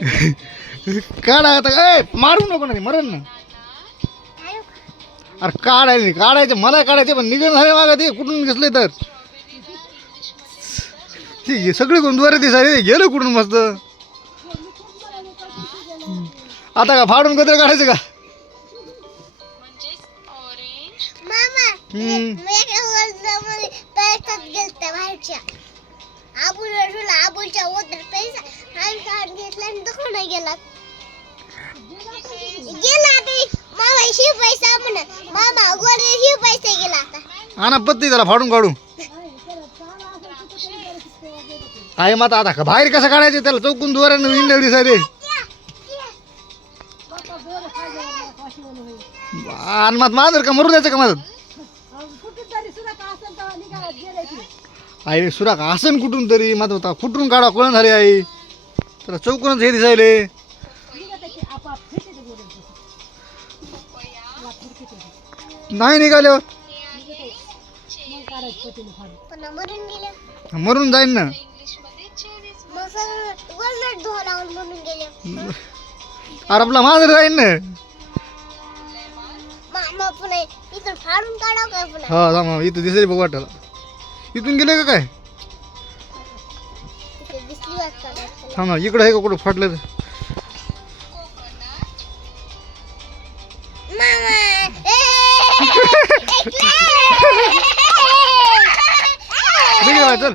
काढा आता. ए मारू नको ना मरण ना. अरे काढायला काढायचं मला काढायचे पण निघून झाले मागा ते कुठून घेतले तर. ते सगळे गुंदवारे ते सारे गेलो कुठून मस्त? आता का फाडून कधी काढायचं का? मामा हम्म. गेला. गेला आता मामा शिव पैसा म्हणा मामा गोरे शिव पैसा गेला आता. आणा पत्ती त्याला फाडून काढू. आहे मग आता का बाहेर कसं काढायचं त्याला चौकून दुवाऱ्यानं इंडवली सारे आणि मग माझं का मरू द्यायचं का माझं आई सुराख आसन कुठून तरी मात होता कुठून काढा? कोण झाली आई? त्याला चौकूनच हे दिसायले? नाही निघाल्यावर. मरून जाईन ना. अरे आपला माझं जाईन ना. हा थांबा इथं दिसेल बघ वाटायला. इथून गेले का काय? काढायचं थांबा इकडं आहे का कुठं फाटलं चल